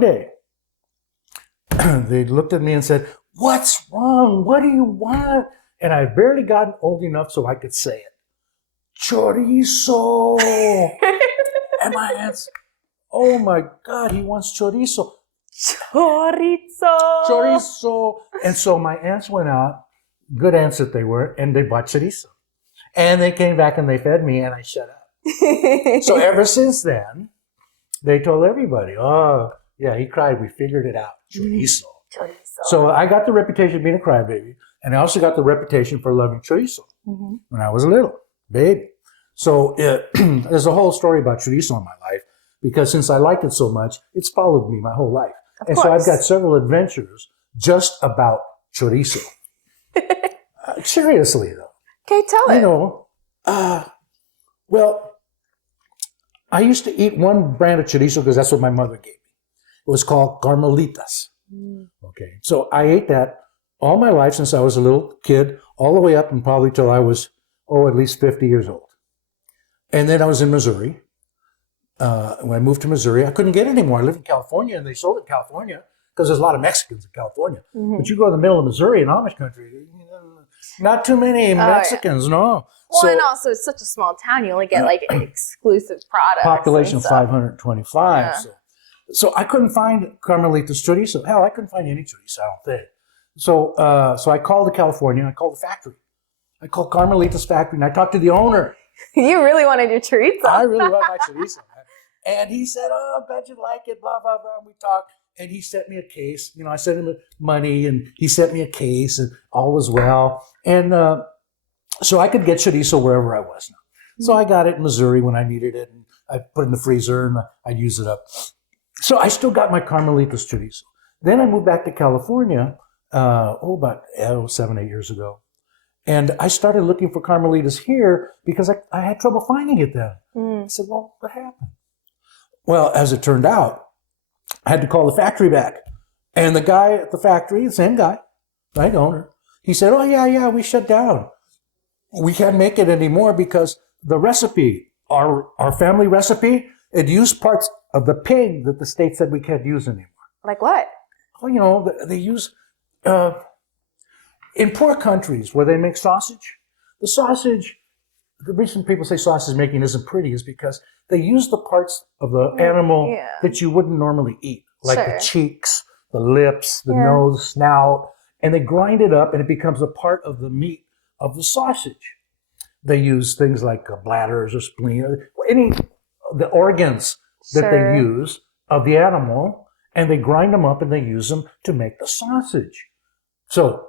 day, they looked at me and said, what's wrong? What do you want? And I'd barely gotten old enough so I could say it. Chorizo. And my aunt said, oh my God, he wants chorizo. Chorizo. And so my aunts went out, good aunts that they were, and they bought chorizo. And they came back and they fed me and I shut up. So ever since then, they told everybody, oh, yeah, he cried. We figured it out. Chorizo. So I got the reputation of being a crybaby, and I also got the reputation for loving chorizo when I was a little baby. So there's a whole story about chorizo in my life, because since I liked it so much, it's followed me my whole life. And so I've got several adventures just about chorizo. Seriously, though. Okay, tell it. Well, I used to eat one brand of chorizo because that's what my mother gave me. It was called Carmelitas. Okay, so I ate that, all my life since I was a little kid, all the way up and probably till I was, at least 50 years old. And then I was in Missouri. When I moved to Missouri, I couldn't get it anymore. I lived in California, and they sold it in California because there's a lot of Mexicans in California. Mm-hmm. But you go to the middle of Missouri in Amish country, not too many Mexicans, no. Well, and also it's such a small town, you only get like exclusive products. Population of 525. Yeah. So I couldn't find Carmelita's chorizo. Hell, I couldn't find any chorizo, I don't think. So I called the California, I called the factory. I called Carmelita's factory, and I talked to the owner. You really wanted your chorizo. I really want my chorizo, man. And he said, I bet you'd like it, blah, blah, blah. And we talked, and he sent me a case. I sent him money, and he sent me a case, and all was well. And so I could get chorizo wherever I was now. So I got it in Missouri when I needed it, and I put it in the freezer, and I'd use it up. So I still got my Carmelita's chorizo. Then I moved back to California, about 7, 8 years ago. And I started looking for Carmelitas here because I had trouble finding it then. I said, well, what happened? Well, as it turned out, I had to call the factory back. And the guy at the factory, the same guy, right, owner, he said, oh, yeah, we shut down. We can't make it anymore because the recipe, our family recipe, it used parts of the pig that the state said we can't use anymore. Like what? Well, they use... in poor countries where they make sausage, the reason people say sausage making isn't pretty is because they use the parts of the animal that you wouldn't normally eat, like the cheeks, the lips, the nose, snout, and they grind it up and it becomes a part of the meat of the sausage. They use things like bladders or spleen, the organs that they use of the animal, and they grind them up and they use them to make the sausage. So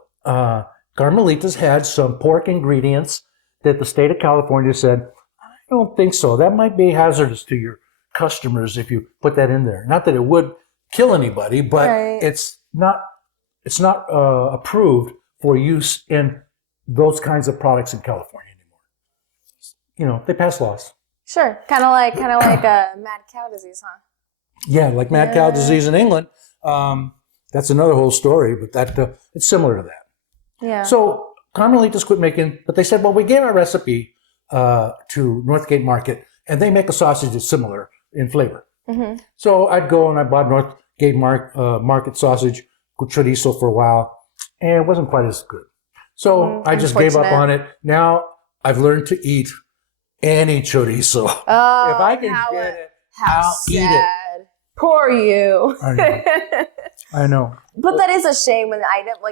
Carmelitas had some pork ingredients that the state of California said, I don't think so. That might be hazardous to your customers if you put that in there. Not that it would kill anybody, but it's not approved for use in those kinds of products in California anymore. They pass laws. Sure, kind of like mad cow disease, huh? Yeah, like mad cow disease in England. That's another whole story, but that it's similar to that. Yeah. So Carmelitas quit making, but they said, well, we gave our recipe to Northgate Market, and they make a sausage that's similar in flavor. Mm-hmm. So I'd go and I bought Northgate Market sausage, chorizo for a while, and it wasn't quite as good. So I just gave up on it. Now I've learned to eat any chorizo. Oh, if I can get it, I'll eat it. Poor you. I know. But that is a shame when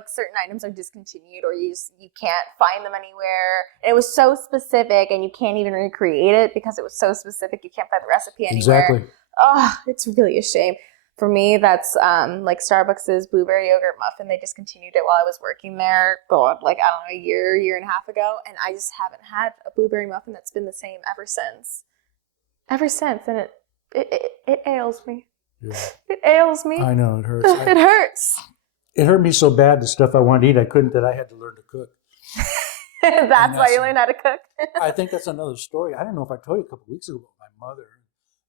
certain items are discontinued or you can't find them anywhere. And it was so specific and you can't even recreate it because it was so specific. You can't find the recipe anywhere. Exactly. Oh, it's really a shame. For me, that's like Starbucks' blueberry yogurt muffin. They discontinued it while I was working there. A year and a half ago. And I just haven't had a blueberry muffin that's been the same ever since. And it ails me. Yeah. It ails me. I know, it hurts. It hurts. It hurt me so bad, the stuff I wanted to eat, I couldn't, that I had to learn to cook. That's why you learned how to cook? I think that's another story. I don't know if I told you a couple of weeks ago about my mother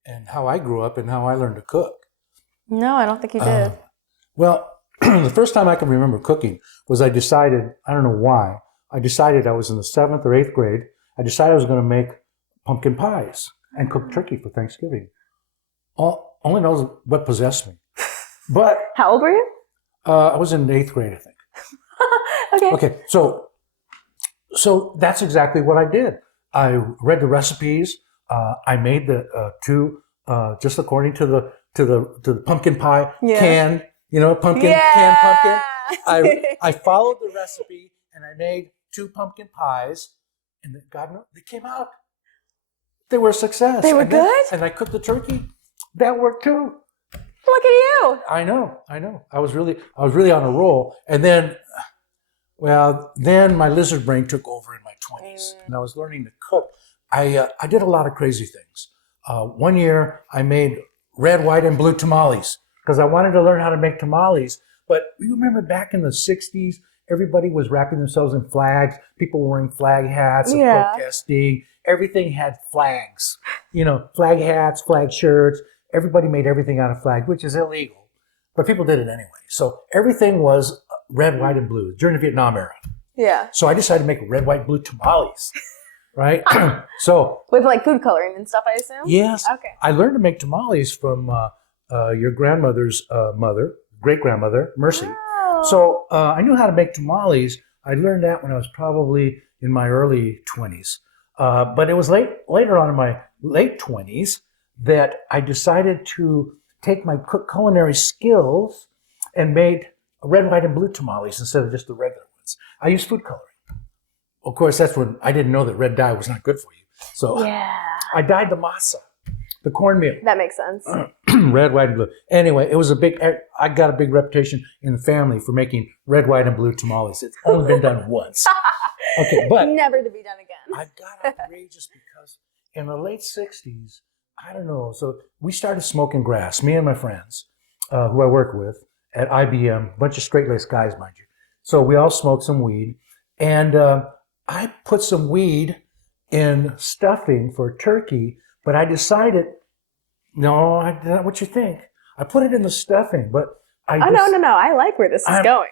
and how I grew up and how I learned to cook. No, I don't think you did. Well, the first time I can remember cooking was I decided, I don't know why, I was in the 7th or 8th grade, I decided I was going to make pumpkin pies and cook turkey for Thanksgiving. Only knows what possessed me. But how old were you? I was in 8th grade, I think. Okay. So that's exactly what I did. I read the recipes. I made the two just according to the pumpkin pie can. Canned pumpkin. I followed the recipe and I made 2 pumpkin pies, and God knows they came out. They were a success. They were good? And I cooked the turkey. That worked too. Look at you. I know. I was really on a roll. And then my lizard brain took over in my 20s, and I was learning to cook. I did a lot of crazy things. One year I made red, white, and blue tamales because I wanted to learn how to make tamales. But you remember back in the 60s, everybody was wrapping themselves in flags. People were wearing flag hats and protesting. Everything had flags. Flag hats, flag shirts. Everybody made everything out of flag, which is illegal. But people did it anyway. So everything was red, white, and blue during the Vietnam era. Yeah. So I decided to make red, white, blue tamales, right? So with like food coloring and stuff, I assume? yes. Okay. I learned to make tamales from your grandmother's mother, great-grandmother, Mercy. Wow. So I knew how to make tamales. I learned that when I was probably in my early 20s. But it was later on in my late 20s that I decided to take my culinary skills and made red, white, and blue tamales instead of just the regular ones. I used food coloring. Of course, that's when I didn't know that red dye was not good for you. So yeah. I dyed the masa, the cornmeal. That makes sense. Red, white, and blue. Anyway, it was I got a big reputation in the family for making red, white, and blue tamales. It's only been done once. Okay, but never to be done again. I got outrageous because in the late 60s, I don't know, so we started smoking grass, me and my friends, who I work with at IBM, a bunch of straight-laced guys, mind you. So we all smoked some weed, and I put some weed in stuffing for turkey, but I decided, no, that's not what you think. I put it in the stuffing, but no. I like where this is going.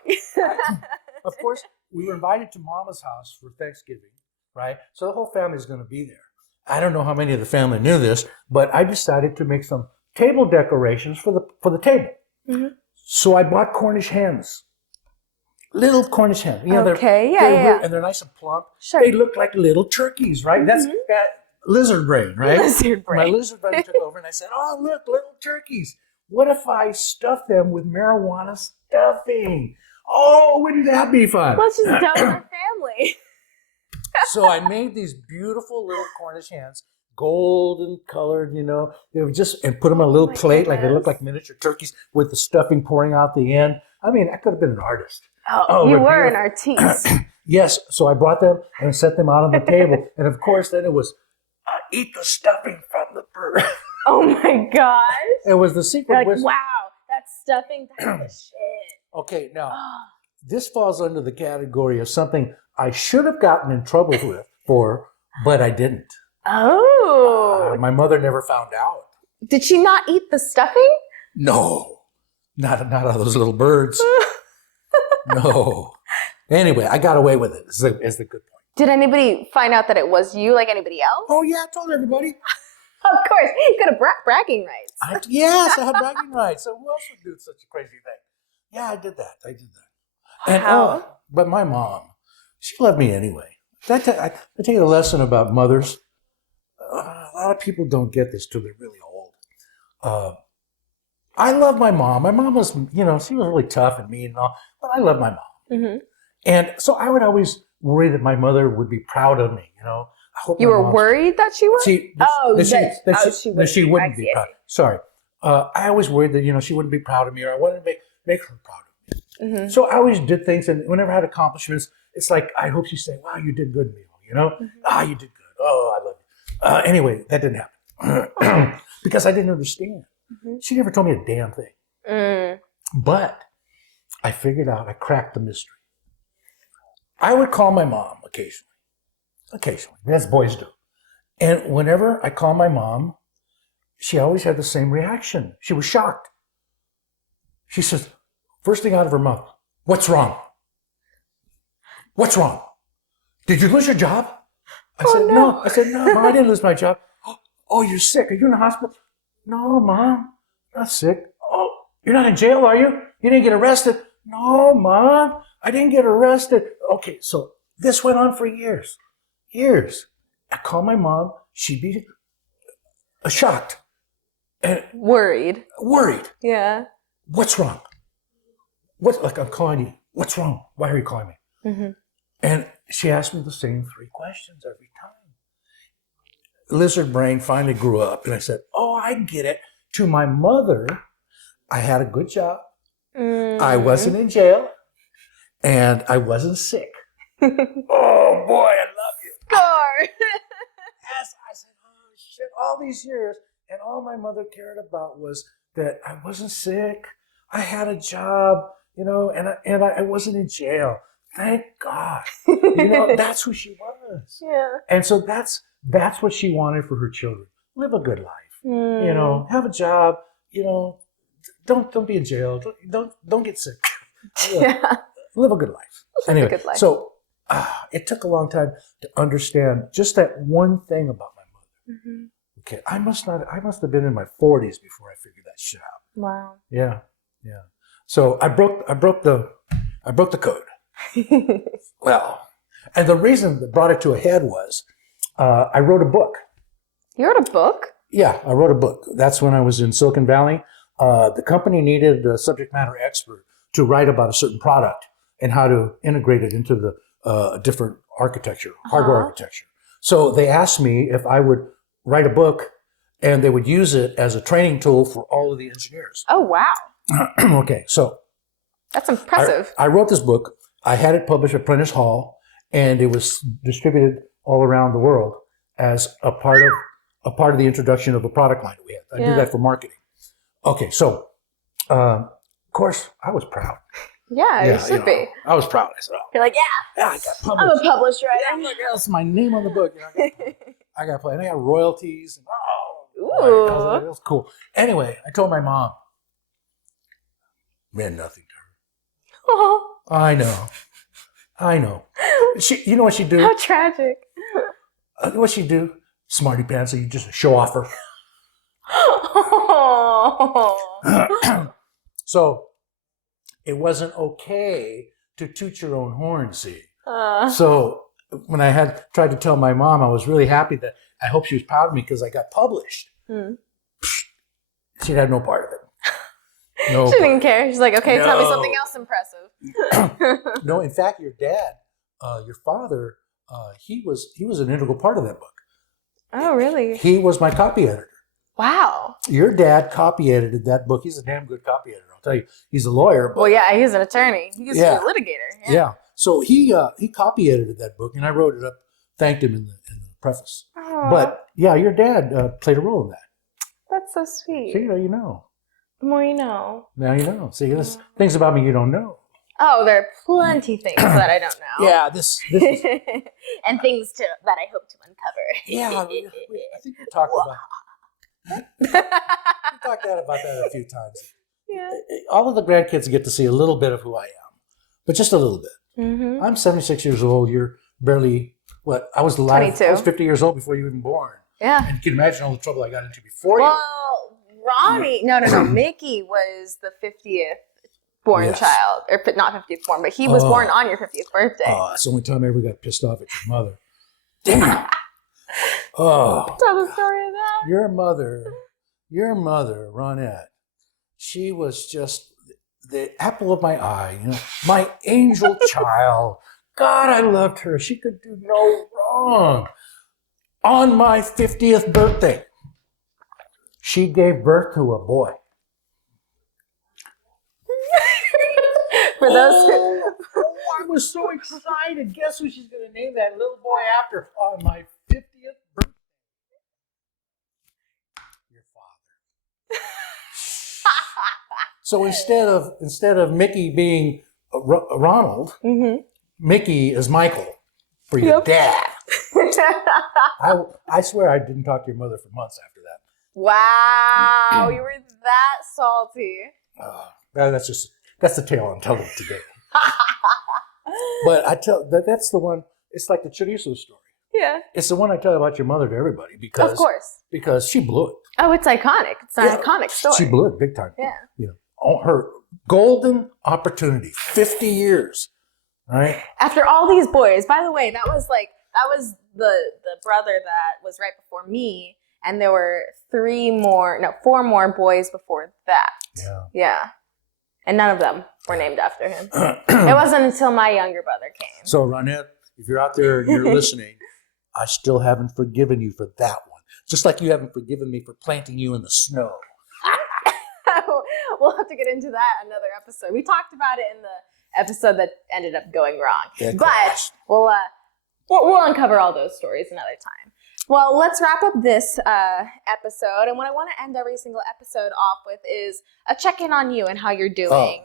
Of course, we were invited to Mama's house for Thanksgiving, right? So the whole family is going to be there. I don't know how many of the family knew this, but I decided to make some table decorations for the table. Mm-hmm. So I bought Cornish hens, little Cornish hens. You know, yeah. And they're nice and plump. Sure. They look like little turkeys, right? Mm-hmm. That's that lizard brain, right? Lizard brain. My lizard brain took over, and I said, "Oh, look, little turkeys. What if I stuff them with marijuana stuffing? Oh, wouldn't that be fun?" Let's just dump our family. So I made these beautiful little Cornish hens, golden colored, you know. They were just, and put them on a little plate, like they look like miniature turkeys with the stuffing pouring out the end. I mean, I could have been an artist. Oh, you were an artiste. Yes. So I brought them and set them out on the table. And of course, then it was, eat the stuffing from the bird. Oh my gosh. It was the secret. Like, wow, that stuffing, that's the shit. Okay, now, this falls under the category of something I should have gotten in trouble for, but I didn't. Oh. My mother never found out. Did she not eat the stuffing? No. Not out of those little birds. No. Anyway, I got away with it, is the good point. Did anybody find out that it was you, like anybody else? Oh, yeah, I told everybody. Of course. You got bragging rights. Yes, I had bragging rights. So who else would do such a crazy thing? Yeah, I did that. And but my mom, she loved me anyway. I take a lesson about mothers. A lot of people don't get this till they're really old. I love my mom. My mom was, she was really tough and mean and all, but I love my mom. Mm-hmm. And so I would always worry that my mother would be proud of me, I hope you were worried that she would? She wouldn't be proud. Sorry. I always worried that, she wouldn't be proud of me, or I wanted to make her proud of me. Mm-hmm. So I always did things, and whenever I had accomplishments, it's like, I hope she'd say, wow, you did good, Neil, Mm-hmm. You did good. Oh, I love you. Anyway, that didn't happen because I didn't understand. Mm-hmm. She never told me a damn thing. Mm. But I figured out, I cracked the mystery. I would call my mom occasionally, as boys do. And whenever I call my mom, she always had the same reaction. She was shocked. She says, first thing out of her mouth, "What's wrong? What's wrong? Did you lose your job?" I said, no, Mom, I didn't lose my job. "Oh, you're sick. Are you in the hospital?" "No, Mom, I'm not sick." "Oh, you're not in jail, are you? You didn't get arrested?" "No, Mom, I didn't get arrested." Okay, so this went on for years. I call my mom. She'd be shocked. And worried. Yeah. "What's wrong? I'm calling you. What's wrong? Why are you calling me?" Mm-hmm. And she asked me the same three questions every time. Lizard brain finally grew up, and I said, "Oh, I get it." To my mother, I had a good job. Mm-hmm. I wasn't in jail, and I wasn't sick. Oh boy, I love you. Score. Yes, I said, oh shit, all these years, and all my mother cared about was that I wasn't sick. I had a job, and I wasn't in jail. Thank God. That's who she was. Yeah. And so that's what she wanted for her children. Live a good life. Have a job. Don't be in jail. Don't get sick. Yeah. live a good life. Live a good life. So it took a long time to understand just that one thing about my mother. Mm-hmm. Okay, I must have been in my 40s before I figured that shit out. Wow. Yeah. So I broke the code. Well, and the reason that brought it to a head was I wrote a book. You wrote a book? Yeah, I wrote a book. That's when I was in Silicon Valley. The company needed a subject matter expert to write about a certain product and how to integrate it into the different architecture, hardware architecture. So they asked me if I would write a book and they would use it as a training tool for all of the engineers. Oh, wow. Okay, so that's impressive. I wrote this book. I had it published at Prentice Hall, and it was distributed all around the world as a part of the introduction of a product line that we had. I do that for marketing. Okay, so of course I was proud. Yeah, you should be. I was proud. I said, You're like, I got published. I'm a published writer. Yeah, look, that's my name on the book. I got to play, and I got royalties. And, Ooh. That was cool. Anyway, I told my mom. Meant nothing to her. Oh, I know. You know what she'd do? how tragic. What she'd do? Smarty pants. So you just show off her. Oh. So it wasn't okay to toot your own horn, see. So when I tried to tell my mom, I was really happy that I hope she was proud of me because I got published. She had no part of it. No, she didn't care. She's like, okay, tell me something else impressive. No, in fact, your dad, your father, he was an integral part of that book. Oh, really? He was my copy editor. Wow. Your dad copy edited that book. He's a damn good copy editor. I'll tell you, he's a lawyer. But Well, yeah, he's an attorney. He's a litigator. Yeah. So he copy edited that book, and I wrote it up, thanked him in the preface. Oh, But yeah, your dad played a role in that. that's so sweet. See, now you know. The more you know. Now you know. See, there's things about me you don't know. Oh, there are plenty things that I don't know. Yeah, this is, and things that I hope to uncover. yeah. I think we talked about that a few times. Yeah. All of the grandkids get to see a little bit of who I am, but just a little bit. Mm-hmm. I'm 76 years old. You're barely what? I was alive. 22. I was 50 years old before you were even born. Yeah. And you can imagine all the trouble I got into before you. Well, Ronnie, no, Mickey was the 50th born child, or not 50th born, but he was born on your 50th birthday. Oh, that's the only time I ever got pissed off at your mother. Damn. Oh. Tell the story of that. Your mother, Ronette, she was just the apple of my eye, my angel child. God, I loved her. She could do no wrong. On my 50th birthday, she gave birth to a boy. For those I was so excited. Guess who she's going to name that little boy after on my 50th birthday? Your father. So instead of Mickey being Ronald, Mickey is Michael for your dad. I swear I didn't talk to your mother for months after that. Wow, you were that salty. That's the tale I'm telling today. But that's the one. It's like the chorizo story. Yeah. It's the one I tell about your mother to everybody because Of course. because she blew it. Oh, it's iconic. It's an iconic story. She blew it big time. Yeah. Her golden opportunity, 50 years, right? After all these boys, by the way, that was the brother that was right before me, and there were 4 more boys before that. Yeah. Yeah. And none of them were named after him. It wasn't until my younger brother came. So, Ronette, if you're out there and you're listening, I still haven't forgiven you for that one. Just like you haven't forgiven me for planting you in the snow. We'll have to get into that another episode. We talked about it in the episode that ended up going wrong. Yeah, but we'll uncover all those stories another time. Well, let's wrap up this episode. And what I want to end every single episode off with is a check-in on you and how you're doing.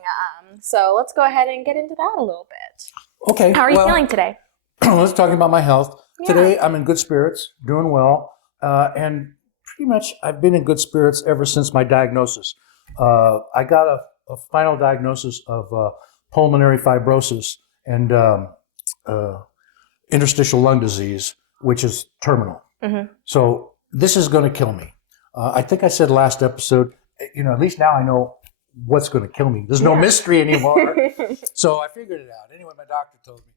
So let's go ahead and get into that a little bit. Okay. How are you feeling today? Let's talk about my health. Yeah. Today, I'm in good spirits, doing well. And pretty much I've been in good spirits ever since my diagnosis. I got a final diagnosis of pulmonary fibrosis and interstitial lung disease, which is terminal. So this is going to kill me. I think I said last episode, at least now I know what's going to kill me. There's no mystery anymore. So I figured it out. Anyway, my doctor told me.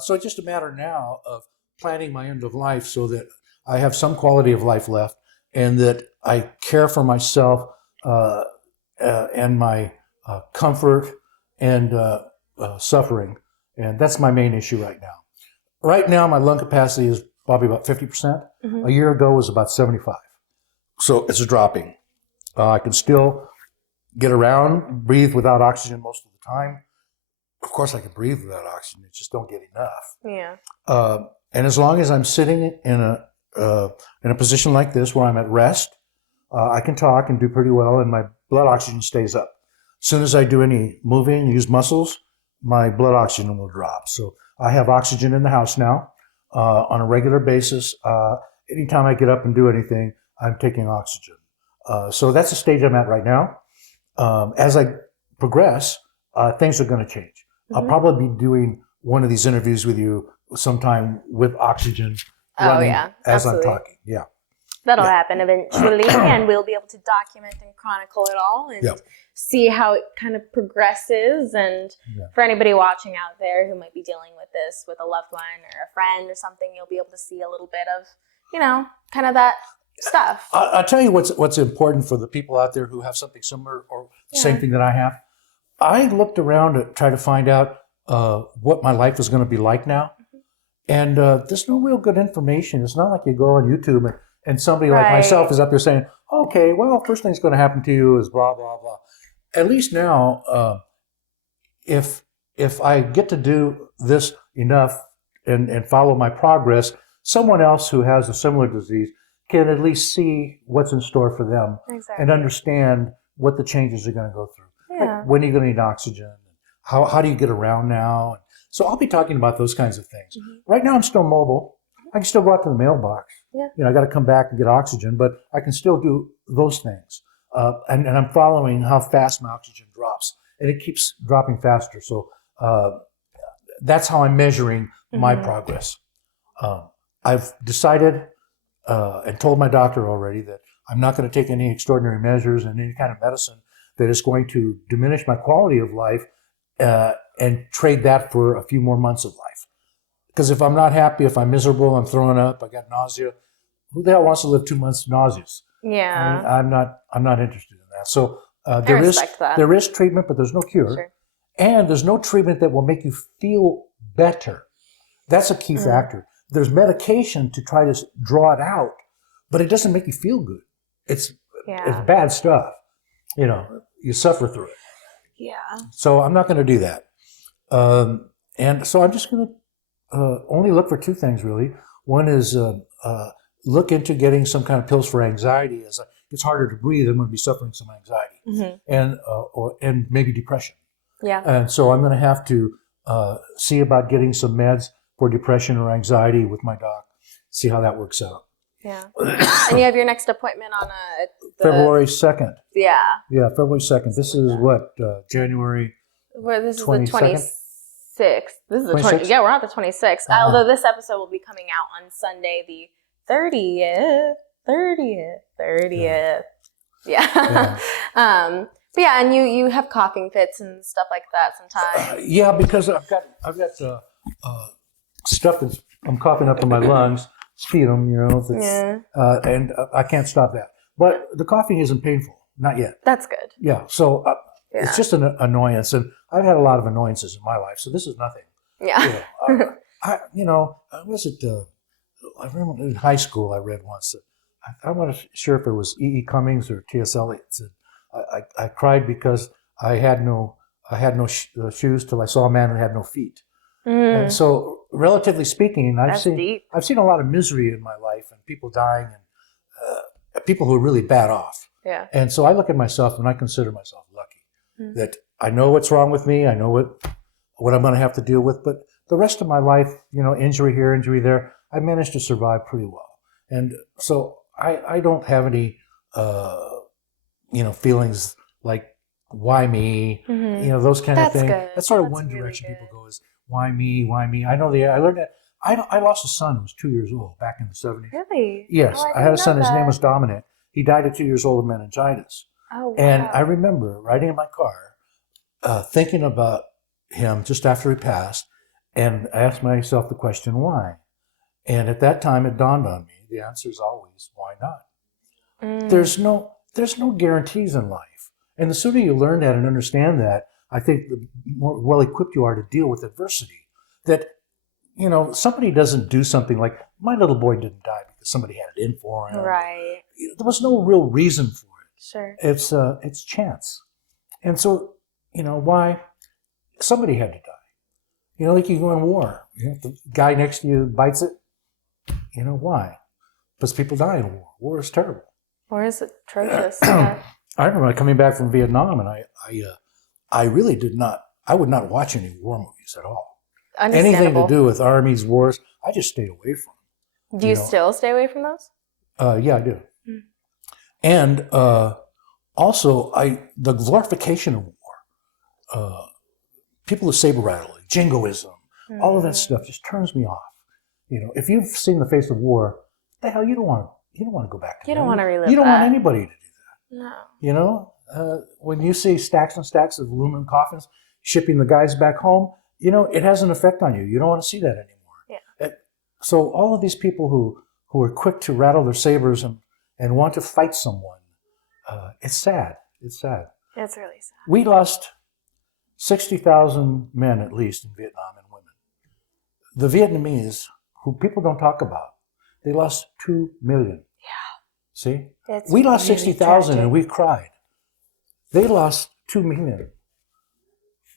So it's just a matter now of planning my end of life so that I have some quality of life left and that I care for myself and my comfort and suffering. And that's my main issue right now. Right now, my lung capacity is probably about 50%. A year ago, it was about 75. So it's dropping. I can still get around, breathe without oxygen most of the time. Of course, I can breathe without oxygen. I just don't get enough. Yeah. And as long as I'm sitting in a position like this where I'm at rest, I can talk and do pretty well, and my blood oxygen stays up. As soon as I do any moving, use muscles, my blood oxygen will drop. So I have oxygen in the house now on a regular basis. Anytime I get up and do anything, I'm taking oxygen. So that's the stage I'm at right now. As I progress, things are going to change. I'll probably be doing one of these interviews with you sometime with oxygen running as I'm talking. Yeah. That'll happen eventually, and we'll be able to document and chronicle it all and see how it kind of progresses. And for anybody watching out there who might be dealing with this with a loved one or a friend or something, you'll be able to see a little bit of, kind of that stuff. I'll tell you what's important for the people out there who have something similar or the same thing that I have. I looked around to try to find out what my life was going to be like now. And there's no real good information. It's not like you go on YouTube and somebody like myself is up there saying, okay, well, first thing's going to happen to you is blah, blah, blah. At least now, if I get to do this enough and follow my progress, someone else who has a similar disease can at least see what's in store for them and understand what the changes are going to go through. Yeah. Like, when are you going to need oxygen? How do you get around now? So I'll be talking about those kinds of things. Right now I'm still mobile. I can still go out to the mailbox. Yeah. I got to come back and get oxygen, but I can still do those things. And I'm following how fast my oxygen drops. And it keeps dropping faster. So that's how I'm measuring my progress. I've decided and told my doctor already that I'm not going to take any extraordinary measures and any kind of medicine that is going to diminish my quality of life and trade that for a few more months of life. Because if I'm not happy, if I'm miserable, I'm throwing up, I got nausea, who the hell wants to live 2 months nauseous? Yeah. I'm not interested in that. So that. there is treatment, but there's no cure. Sure. And there's no treatment that will make you feel better. That's a key factor. There's medication to try to draw it out, but it doesn't make you feel good. It's bad stuff. You suffer through it. Yeah. So I'm not going to do that. And so I'm just going to only look for two things, really. One is look into getting some kind of pills for anxiety. As it's harder to breathe, I'm going to be suffering some anxiety and maybe depression. Yeah. And so I'm going to have to see about getting some meds for depression or anxiety with my doc, see how that works out. Yeah. And you have your next appointment on February 2nd. Yeah. Yeah, February 2nd. This is what, January Well, this is 22nd? the 26th. This is the 26th? Yeah, we're on the 26th. Although this episode will be coming out on Sunday, the 30th. 30th. Yeah. But yeah, and you have coughing fits and stuff like that sometimes. Yeah, because I've got stuff that's I'm coughing up in my lungs, sputum, and I can't stop that. But the coughing isn't painful, not yet. That's good. Yeah, so it's just an annoyance, and I've had a lot of annoyances in my life, so this is nothing. Yeah. I remember in high school I read once that I'm not sure if it was E.E. Cummings or T.S. Eliot said, I cried because I had no shoes till I saw a man who had no feet. And so, relatively speaking, I've seen a lot of misery in my life and people dying and people who are really bad off. Yeah. And so I look at myself and I consider myself lucky that I know what's wrong with me. I know what I'm going to have to deal with. But the rest of my life, injury here, injury there, I managed to survive pretty well. And so I don't have any, feelings like why me? Those kind of That's things. good. That's sort of That's one really direction good. people go is, why me? Why me? I learned that. I lost a son who was 2 years old back in the 70s. Really? Yes, Oh, I had a son. didn't His know name that. was Dominic. He died at 2 years old of meningitis. Oh, wow. And I remember riding in my car, thinking about him just after he passed, and I asked myself the question, why? And at that time, it dawned on me, the answer is always, why not? There's no guarantees in life. And the sooner you learn that and understand that, I think the more well-equipped you are to deal with adversity. That, somebody doesn't do something like, my little boy didn't die because somebody had it in for him. Right. There was no real reason for it. Sure. It's chance. And so, why? Somebody had to die. Like you go in war. The guy next to you bites it. Why? Because people die in war. War is terrible. War is atrocious. I remember coming back from Vietnam, and I really I would not watch any war movies at all. Anything to do with armies, wars, I just stayed away from. Do you still stay away from those? Yeah, I do. And also, the glorification of war, people who saber rattling, jingoism, all of that stuff just turns me off. If you've seen the face of war, the hell you don't want to go back to You don't want to relive You don't that. want anybody to do that. No. When you see stacks and stacks of aluminum coffins shipping the guys back home, it has an effect on you. You don't want to see that anymore. Yeah. So all of these people who are quick to rattle their sabers and want to fight someone, it's sad. It's sad. It's really sad. We lost 60,000 men at least in Vietnam and women. The Vietnamese, who people don't talk about, they lost 2 million. Yeah. See? We lost really 60,000 tragic. and we cried. They lost 2 million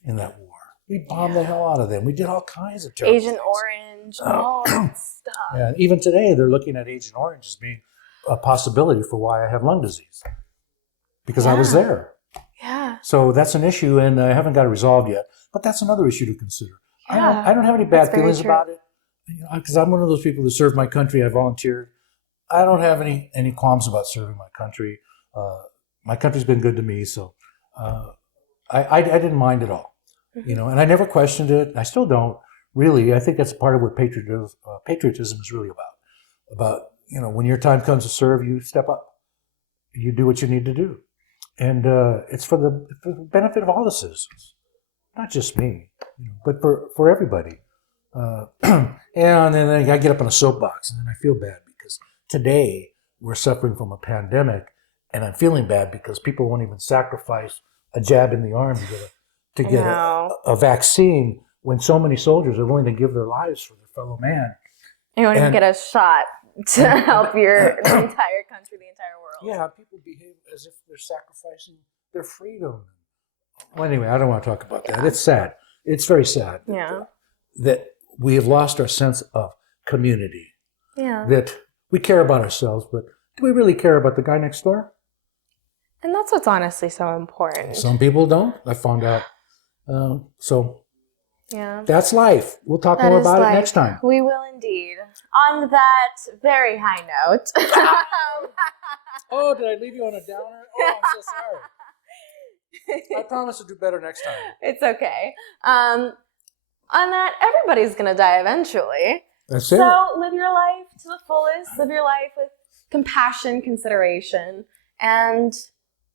in that war. We bombed the hell out of them. We did all kinds of terrible Agent things. Orange, all that stuff. Yeah, even today, they're looking at Agent Orange as being a possibility for why I have lung disease. Because I was there. Yeah. So that's an issue, and I haven't got it resolved yet. But that's another issue to consider. Yeah. I don't have any bad That's very feelings true. about it. Because I'm one of those people that serve my country. I volunteered. I don't have any qualms about serving my country. My country's been good to me, so I didn't mind at all. And I never questioned it. I still don't, really. I think that's part of what patriotism is really about. About, when your time comes to serve, you step up. You do what you need to do. And it's for the benefit of all the citizens, not just me, but for everybody. And then I get up on a soapbox, and then I feel bad because today we're suffering from a pandemic, and I'm feeling bad because people won't even sacrifice a jab in the arm to get a vaccine when so many soldiers are willing to give their lives for their fellow man. You want to get a shot to help the entire country, the entire world. Yeah, people behave as if they're sacrificing their freedom. Well, anyway, I don't want to talk about that. It's sad. It's very sad. Yeah. That we have lost our sense of community. Yeah. That we care about ourselves, but do we really care about the guy next door? And that's what's honestly so important. Some people don't. I found out. So yeah. That's life. We'll talk more about it next time. We will indeed. On that very high note. Oh, did I leave you on a downer? Oh, I'm so sorry. I promise to do better next time. It's okay. On that, everybody's going to die eventually. That's it. So live your life to the fullest. Live your life with compassion, consideration. And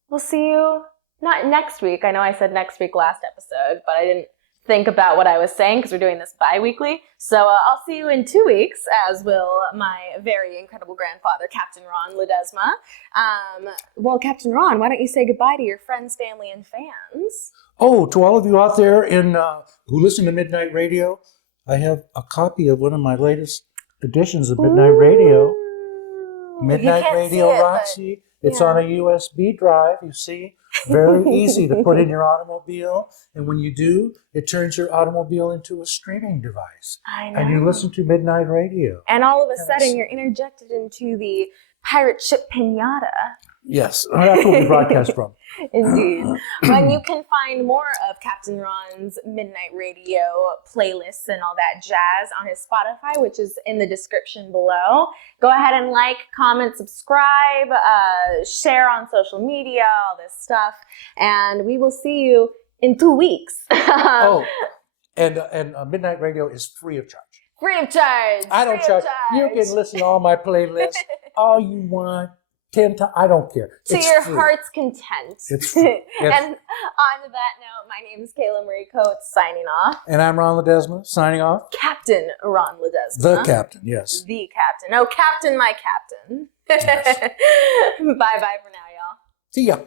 we'll see you not next week. I know I said next week last episode, but I didn't think about what I was saying because we're doing this bi-weekly. So I'll see you in 2 weeks, as will my very incredible grandfather, Captain Ron Ledesma. Well, Captain Ron, why don't you say goodbye to your friends, family, and fans? Oh, to all of you out there who listen to Midnight Radio, I have a copy of one of my latest editions of Midnight Radio. Midnight Radio Roxy. It's on a USB drive, you see. Very easy to put in your automobile. And when you do, it turns your automobile into a streaming device. I know. And you listen to Midnight Radio. And all of a sudden, you're interjected into the pirate ship Pinata. Yes, that's where we broadcast from. Indeed. And you can find more of Captain Ron's Midnight Radio playlists and all that jazz on his Spotify, which is in the description below. Go ahead and like, comment, subscribe, share on social media, all this stuff. And we will see you in 2 weeks. And Midnight Radio is free of charge. Free of charge. I don't charge. You can listen to all my playlists all you want. 10 times. I don't care. To It's your free. heart's content. It's free. Yes. And on that note, my name is Kayla Marie Coates, signing off. And I'm Ron Ledesma, signing off. Captain Ron Ledesma. The captain, yes. The captain. Oh, captain, my captain. Yes. Bye-bye for now, y'all. See ya.